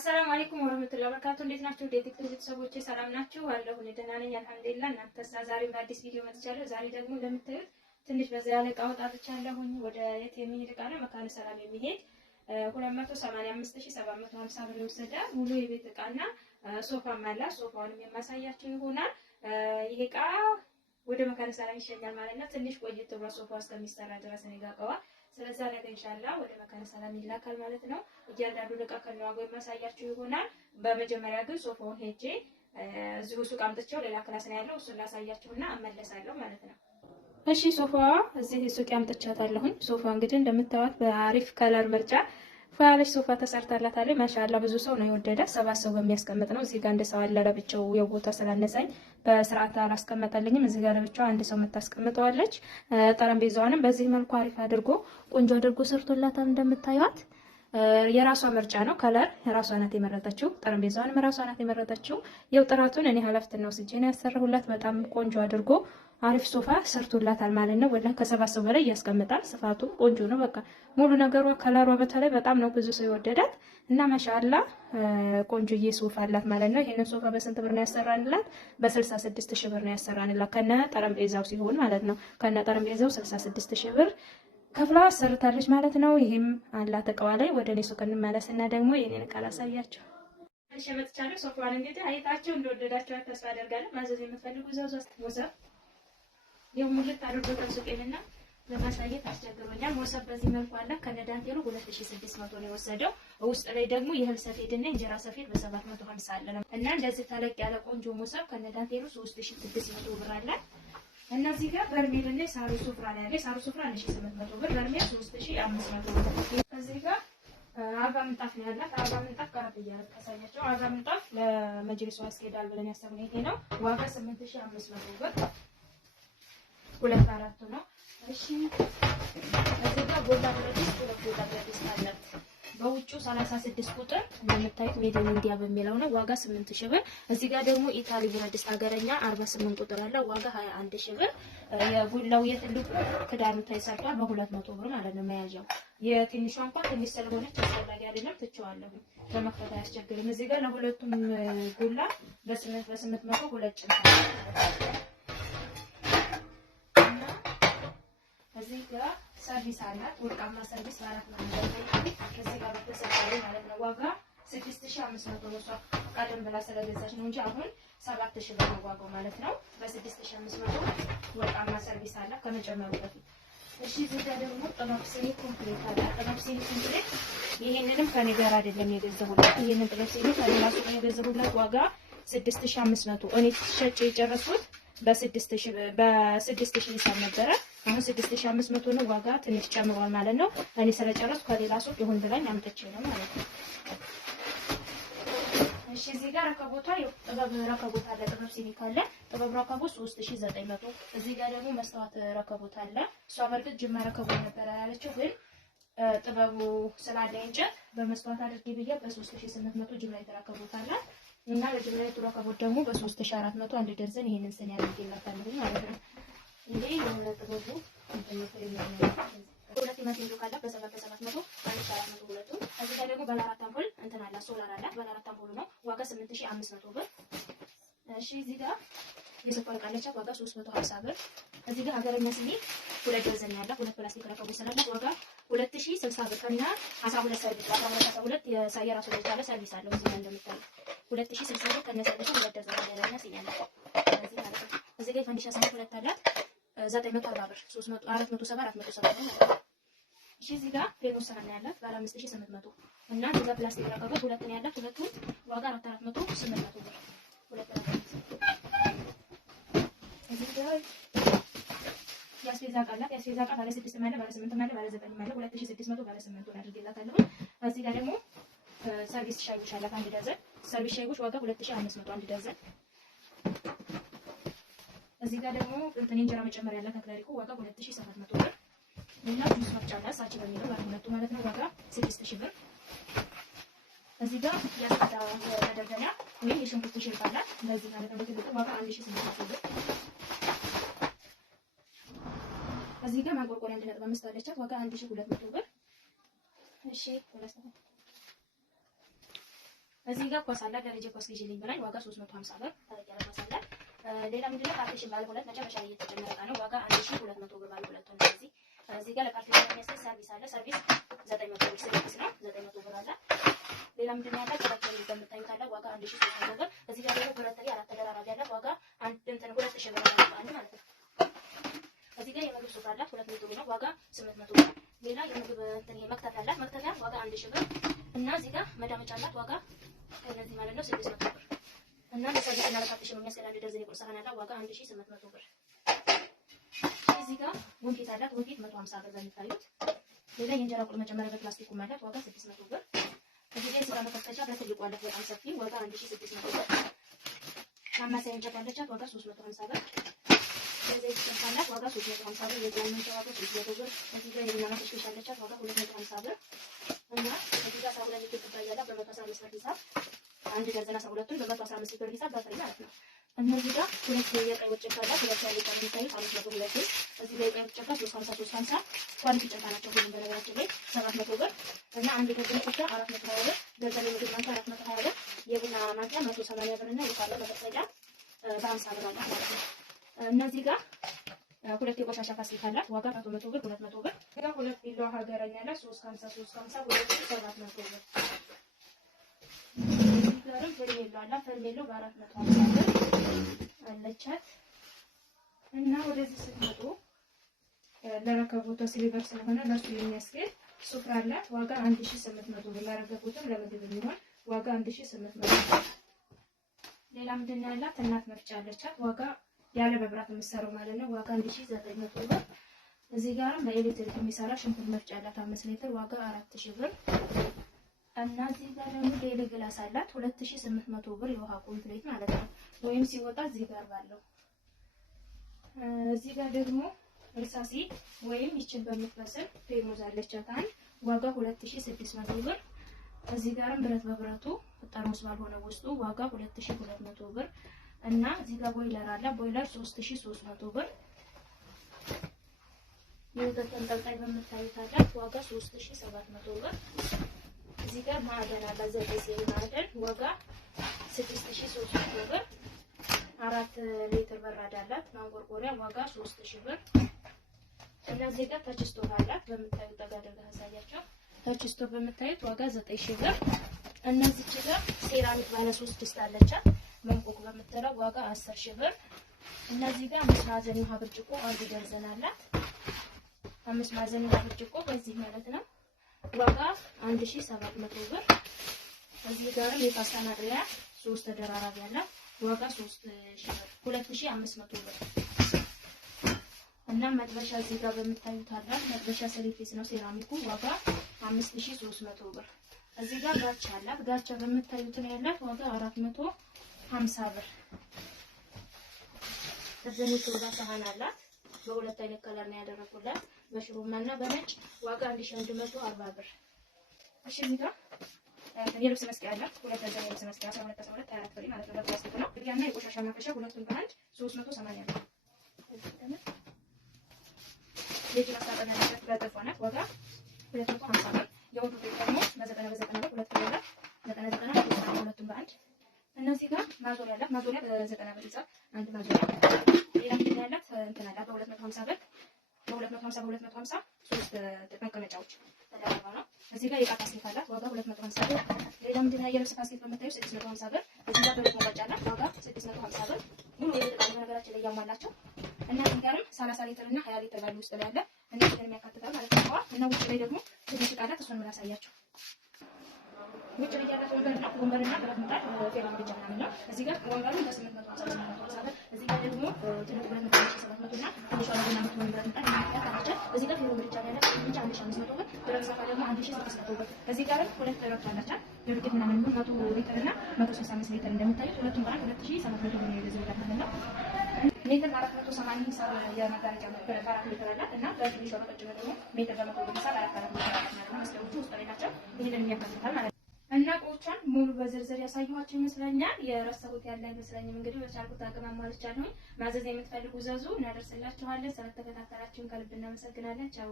አሰላሙ አለይኩም ወራህመቱላሂ ወበረካቱ። እንዴት ናችሁ? የቲክቶክ ቤተሰቦቼ ሰላም ናችሁ? አለሁ እኔ ደህና ነኝ አልሐምዱሊላህ። እናንተስ? ዛሬም በአዲስ ቪዲዮ መጥቻለሁ። ዛሬ ደግሞ እንደምታዩት ትንሽ በዛ ያለ እቃ አውጥቻለሁኝ። ወደ የት የሚሄድ እቃ ነው? መካነ ሰላም የሚሄድ 285750 ብር ይወሰዳል። ሙሉ የቤት እቃና ሶፋም አለ። ሶፋውንም የማሳያችሁ ይሆናል። ይሄ እቃ ወደ መካነ ሰላም ይሸኛል ማለት ነው። ትንሽ ቆይቶ ሶፋው እስከሚሰራ ድረስ ነው የጋቀዋ። ስለዚህ ነገ ኢንሻአላህ ወደ መካነ ሰላም ይላካል ማለት ነው። እያንዳንዱ እቃ ከነዋጋው የማሳያችሁ ይሆናል። በመጀመሪያ ግን ሶፋውን ሄጄ እዚሁ ሱቅ አምጥቼው ሌላ ክላስ ነው ያለው እሱን ላሳያችሁና እመለሳለሁ ማለት ነው። እሺ ሶፋዋ እዚህ ሱቅ አምጥቻታለሁኝ። ሶፋ እንግዲህ እንደምታዩት በአሪፍ ከለር ምርጫ ፋያለች ሶፋ ተሰርታላታለች። ማሻአላ ብዙ ሰው ነው የወደደ። 7 ሰው በሚያስቀምጥ ነው። እዚህ ጋር እንደ ሰው አለ ለብቻው የቦታ ስላነሰኝ በስርዓት አላስቀመጠልኝም። እዚህ ጋር ለብቻው አንድ ሰው የምታስቀምጠዋለች። ጠረጴዛዋንም በዚህ መልኩ አሪፍ አድርጎ ቆንጆ አድርጎ ሰርቶላታል። እንደምታዩት የራሷ ምርጫ ነው። ከለር የራሷ ናት የመረጠችው። ጠረጴዛዋንም የራሷ ናት የመረጠችው። የው ጥራቱን እኔ ኃላፊነት ነው ስጄ ነው ያሰራሁላት። በጣም ቆንጆ አድርጎ አሪፍ ሶፋ ሰርቶላታል ማለት ነው። ወላሂ ከ7 ሰው በላይ ያስቀምጣል። ስፋቱ ቆንጆ ነው። በቃ ሙሉ ነገሯ ከለሯ በተለይ በጣም ነው ብዙ ሰው የወደዳት እና ማሻአላ ቆንጆዬ ሶፋ አላት ማለት ነው። ይሄንን ሶፋ በስንት ብር ነው ያሰራንላት? በ66 ሺህ ብር ነው ያሰራንላት ከነ ጠረጴዛው ሲሆን ማለት ነው። ከነ ጠረጴዛው 66 ሺህ ብር ከፍላ ሰርታለች ማለት ነው። ይሄም አላት እቃዋ ላይ። ወደ እኔ ሱቅ እንመለስና ደግሞ የኔን እቃ ላሳያችሁ። እሺ መጥቻለሁ። ሶፋዋን እንግዲህ አይታችሁ እንደወደዳችኋት ተስፋ አደርጋለሁ። ማዘዝ የምትፈልጉ ወሰብ የሙልት አድርጎታል ሱቄንና ለማሳየት አስቸግሮኛል። ወሰብ በዚህ መልኩ አለ። ከነዳንቴሉ 2600 ነው የወሰደው። ውስጥ ላይ ደግሞ የእህል ሰፌድና እንጀራ ሰፌድ በ750 አለ እና እንደዚህ ተለቅ ያለ ቆንጆ ወሰብ ከነዳንቴሉ 3600 ብር አለ። እነዚህ ጋር በርሜል እና ሳሩ ሱፍራ ላይ ያለ ሳሩ ሱፍራ 1800 ብር፣ በርሜል 3500 ብር። እዚህ ጋር አልጋ ምንጣፍ ነው ያላት። አልጋ ምንጣፍ ቀረብ እያለ ታሳያቸው። አልጋ ምንጣፍ ለመጅሊሱ ያስኬዳል ብለን ያሰብነው ይሄ ነው። ዋጋ 8500 ብር። 2/4 ነው። እሺ እዚህ ጋር ጎላ ብረት ድስት 2 ጎላ ብረት ድስት አላት። በውጭው 36 ቁጥር እንደምታዩት ሜድ ኢን ኢንዲያ በሚለው ነው። ዋጋ 8000 ብር። እዚህ ጋር ደግሞ ኢታሊ ብረት ድስት ሀገረኛ 48 ቁጥር አለ። ዋጋ 21000 ብር። የጎላው የትልቁ ክዳኑ ተሰርቷል በ200 ብር ማለት ነው። መያዣው የትንሿ እንኳን ትንሽ ስለሆነች አስፈላጊ አይደለም ትቼዋለሁ። ለመክፈት አያስቸግርም። እዚህ ጋር ለሁለቱም ጎላ በ800 ሁለት ጭንታ እዚህ ጋር ሰርቪስ አላት። ወርቃማ ሰርቪስ ማለት ነው። እዚህ ጋር በተሰጣሪ ማለት ነው። ዋጋ 6500 ነው። ቀደም ብላ ስለገዛች ነው እንጂ አሁን 7000 ብር ነው ዋጋው ማለት ነው። በ6500 ወርቃማ ሰርቪስ አላት ከመጨመሩ በፊት። እሺ እዚህ ጋር ደግሞ ጥበብ ሲኒ ኮምፕሌት አለ። ጥበብ ሲኒ ኮምፕሌት ይሄንንም ከኔ ጋር አይደለም የገዛሁላት። ይሄንን ጥበብ ሲኒ ከሌላ ሱቅ ነው የገዛሁላት። ዋጋ 6500 እኔ ሸጬ የጨረስኩት በ6000 ሂሳብ ነበረ። አሁን 6500 ነው። ዋጋ ትንሽ ጨምሯል ማለት ነው። እኔ ስለጨረስኩ ከሌላ ሱቅ ይሁን ብላኝ አምጥቼ ነው ማለት ነው። እሺ እዚህ ጋር ረከቦቷ ጥበብ ረከቦት አለ። ጥበብ ሲኒ ካለ ጥበብ ረከቦት 3900። እዚህ ጋር ደግሞ መስታወት ረከቦት አለ። እሷ በርግጥ ጅማ ረከቦት ነበር ያለችው፣ ግን ጥበቡ ስላለ እንጨት በመስታወት አድርጌ ብዬ በ3800 ጅማ የተረከቦት አለ እና ለጅማ የተረከቦት ደግሞ በ3400 አንድ ደርዘን ይሄንን ስኒ ያደርግላታለሁ ማለት ነው። ይሄ የሆነ ጥበቡ ሁለት ማቴሪያል ካለ በ700 1400 ሁለቱ። እዚህ ጋር ደግሞ ባለ 4 አምፖል እንትን አለ ሶላር አለ። ባለ 4 አምፖል ነው። ዋጋ 8500 ብር። እሺ እዚህ ጋር የሶፋ ቃለቻ ዋጋ 350 ብር። እዚህ ጋር ሀገረኛ ሲኒ ሁለት ደርዘን ያለ ሁለት ፕላስቲክ ረከቦት ስላላት ዋጋ 2060 ብር እና 12 ሰርቪስ 12 የራሱ ላይ ያለ ሰርቪስ አለው። እዚህ ጋር እንደምታዩት 2060 ብር ከነ ሰርቪሱ ሁለት ደርዘን ሀገረኛ ሲኒ አለ። እዚህ ጋር ፈንዲሻ ሳይት ሁለት አላት 940 ብር 470 ነው ማለት ነው። እሺ እዚህ ጋር ፌኖስ ሳህን ያላት ባለ 5800 እና እዚህ ጋር ፕላስቲክ ረከቦት ሁለት ነው ያላት። ሁለቱ ዋጋ 4800 800 ብር ሁለት ረከቦት። እዚህ ጋር ያስፌዛ ቃላት ያስፌዛ ቃ ባለ 6 ማለት ባለ 8 ማለት ባለ 9 ማለት 2600 ባለ 8 አድርጌላታለሁ። እዚህ ጋር ደግሞ ሰርቪስ ሻይቦች አላት አንድ ደርዘን። ሰርቪስ ሻይቦች ዋጋ 2500 አንድ ደርዘን። እዚህ ጋር ደግሞ እንጀራ መጨመር ያላት አክላሪኮ ዋጋ 2700 ብር እና ጁስ መፍጫ አላት ሳቺ በሚለው ባለሁለቱ ማለት ነው። ዋጋ 6000 ብር። እዚህ ጋር ያስፈታ መደርደሪያ ወይም የሽንኩርት ሽልፍ አላት እንደዚህ ማለት ነው። በትልቁ ዋጋ 1800 ብር። እዚህ ጋር ማንቆርቆሪያ 1.5 አለቻት ዋጋ 1200 ብር። እሺ እዚህ ጋር ኳስ አለ። ለልጄ ኳስ ግዢልኝ ብላኝ ዋጋ 350 ብር ተረቅ ያለ ኳስ አለ። ሌላ ምንድነው ፓርቲሽን ባለ ሁለት መጨረሻ ላይ የተጨመረ እቃ ነው። ዋጋ 1200 ብር ባለ ሁለት ነው። እዚህ ጋር ለፓርቲሽን የሚያስከ ሰርቪስ አለ። ሰርቪስ 900 ብር ሰርቪስ ነው። 900 ብር አለ። ሌላ ምንድነው ያለ ተረከኝ እንደምታዩት አለ። ዋጋ 1300 ብር። እዚህ ጋር ደግሞ ሁለት ላይ አራት ተደራራቢ አለ። ዋጋ 2000 ብር አለ ማለት ነው። እዚህ ጋር የምግብ ሱቅ አለ 200 ብር ነው። ዋጋ 800 ብር። ሌላ የምግብ እንትን መክተፊያ አለ። መክተፊያ ዋጋ 1000 ብር እና እዚህ ጋር መዳመጫ አላት። ዋጋ እነዚህ ማለት ነው 600 ብር እና ለሰርቪስ እና ለፓርቲሽን የሚያስከ አንድ ደርዘን የቁርስ ሳህን አለ። ዋጋ 1800 ብር። እዚህ ጋር ወንፊት አላት። ወንፊት 150 ብር በሚታዩት። ሌላ የእንጀራ ቁል መጨመሪያ በፕላስቲኩ ማለት ዋጋ 600 ብር። እዚህ ጋር ስጋ መከፈቻ በትልቁ አላት በጣም ሰፊ ዋጋ 1600 ብር። ማማሰያ እንጨት አለቻት ዋጋ 350 ብር። ዘይት ተንፋላት ዋጋ 350 ብር። የዛን መንጨዋቆ 300 ብር። እዚህ ጋር የቡና ማሽከሻ አለቻት ዋጋ 250 ብር እና እዚህ ጋር ሳውላ ሊትር ይባላል በ115 ብር ሂሳብ አንድ ደርዘን 12ቱን በ115 ብር ሂሳብ በፍሬ ማለት ነው። እነዚህ ጋር ሁለት የቀይ ወጥ ጨፋላ ሁለት ያለ ቀይ የሚታዩት 502 እዚህ ላይ ቀይ ወጥ ጨፋ 350 ኳሊቲ ጨፋ ናቸው። ሁሉም በነገራችን ላይ 700 ብር እና አንድ ደርዘን ጨፋ 420 ብር። ደርዘን ምግብ ማንኪያ 420 ብር። የቡና ማንኪያ 180 ብር እና የፋለ መጠቅለያ በ50 ብር አለ ማለት ነው። እነዚህ ጋር ሁለት የቆሻሻ ካሴት አላት ዋጋ 100 ብር 200 ብር። እዚህ ጋር ሁለት ቢላዋ ሀገረኛ አላት 350 2700 ብር። እዚህ ጋርም ፈርሜሎ አላት። ፈርሜሎ በ450 ብር አለቻት እና ወደዚህ ስትመጡ ለረከቦቷ ሲልቨር ስለሆነ ለሱ የሚያስገድ ሱፍራ አላት ዋጋ 1800 ብር። ለረከቦቷም ለምግብ የሚሆን ዋጋ 1800 ብር። ሌላ ምንድን ነው ያላት እናት መፍጫ አለቻት ዋጋ ያለ መብራት የምትሰራው ማለት ነው ዋጋ 1900 ብር። እዚህ ጋርም በኤሌክትሪክ የሚሰራ ሽንኩርት መፍጫ አላት 5 ሊትር ዋጋ 4000 ብር እና እዚህ ጋር ደግሞ ዴሊ ግላስ አላት 2800 ብር የውሃ ኮምፕሌት ማለት ነው ወይም ሲወጣ እዚህ ጋር ባለው። እዚህ ጋር ደግሞ እርሳሲ ወይም ይችን በምትመስል ፌርሙዝ አለቻት አንድ ዋጋ 2600 ብር። እዚህ ጋርም ብረት በብረቱ ጠርሙስ ባልሆነ ውስጡ ዋጋ 2200 ብር እና እዚህ ጋር ቦይለር አለ። ቦይለር 3300 ብር። የወተት ተንጠልጣይ በምታዩት አላት ዋጋ 3700 ብር። እዚህ ጋር ማዕደን አለ። ዘጠኝ ሴሪ ማዕደን ዋጋ 6300 ብር። 4 ሊትር በራድ አላት ማንቆርቆሪያ ዋጋ 3000 ብር። እና እዚህ ጋር ታች ስቶቭ አላት በምታዩት ተጋደጋ ያሳያቸው ታች ስቶቭ በምታዩት ዋጋ 9000 ብር። እነዚህ ጋር ሴራሚክ ባለ 3 ድስት አለቻት መንቆቅ በምትለው ዋጋ 10000 ብር። እነዚህ ጋር 5 ማዕዘን ውሃ ብርጭቆ አንድ ደርዘን አላት። 5 ማዕዘን ውሃ ብርጭቆ በዚህ ማለት ነው ዋጋ 1700 ብር። እዚህ ጋርም የፓስታ ማጥለያ 3 ተደራራቢ አላት ዋጋ 3000 ብር 2500 ብር። እና መጥበሻ እዚህ ጋር በምታዩት አላት መጥበሻ ሰሪፌስ ነው ሴራሚኩ ዋጋ 5300 ብር። እዚህ ጋር ጋቻ አላት ጋቻ በምታዩት ነው ያላት ዋጋ 450 ብር። እዚህ ቶባ ሳህን አላት በሁለት አይነት ከለር ነው ያደረኩላት በሽሮማና በነጭ ዋጋ 1140 ብር። እሺ እዚህ ጋር የልብስ መስቀያ አላት ሁለት ደረጃ የልብስ መስቀያ 12 24 ፍሬ ማለት ነው በፕላስቲክ ነው። ያና የቆሻሻ ማፈሻ ሁለቱን በአንድ 380 ብር። ለዚህ ማሳጠና ያላት በጥፏና ዋጋ 250 ብር። የወንዱ ደግሞ በዘጠና ብር ሁለት ፍሬ አላት 90 ሁለቱን በአንድ። እነዚህ ጋር ማዞሪያ አላት ማዞሪያ በ90 ብር ይጻፍ አንድ ማዞሪያ። ሌላ ምንድን ያላት እንትን አላት በ250 ብር በ250 ሶስት መቀመጫዎች ተደራራቢ ነው። እዚህ ጋር የዕቃ ካሴት አላት ዋጋ 250 ብር። ሌላ ምንድን ነው የልብስ ካሴት በምታዩ 650 ብር። እዚህ ጋር በሁለት መቀመጫ አላት ዋጋ 650 ብር። ሙሉ የዕቃ ነገራችን ላይ ያሟላቸው እና እዚህ ጋርም 30 ሊትር እና 20 ሊትር ባሉ ውስጥ ላይ ያለ እነዚህን የሚያካትታል ማለት ነው። እና ውጭ ላይ ደግሞ ትንሽ ዕቃ አላት እሱን ላሳያችሁ። ውጭ ላይ ያላት ወንበርና ብረት ምጣድ ፌራም ብቻ ምናምን ነው። እዚህ ጋር ወንበሩ በ850 ብር። እዚህ ጋር ደግሞ ትልቅ ብረት ምጣድ 700 እና ትንሿ ለቡና የምትሆን ብረት ምጣድ ያካትታል። እዚህ ጋር ፌራም ብቻ ያላት ብቻ 1500 ብር። ብረት ሰፋ ደግሞ 1600 ብር። እዚህ ጋር ሁለት ረብት አላቻት ድርጅት ምናምን 100 ሊትር እና 165 ሊትር እንደምታዩት ሁለቱም በአንድ 2700 ብር ነው የገዛው ማለት ነው። ሜትር 480 ሂሳብ የመጋረጃ በአራት ሜትር አላት እና በትንሿ በቀጭኑ ደግሞ ሜትር በ100 ብር ሂሳብ 4 ሜትር አላት ማለት ነው። መስቀሎቹ ውስጥ ላይ ናቸው። ይሄንን የሚያካትታል ማለት ነው። እና እቃዎቿን ሙሉ በዝርዝር ያሳየኋችሁ ይመስለኛል። የረሳሁት ያለ አይመስለኝም። እንግዲህ በቻልኩት አቅም አሟልቻለሁ። ማዘዝ የምትፈልጉ ዘዙ፣ እናደርስላችኋለን። ስለተከታተላችሁን ከልብ እናመሰግናለን። ቻው።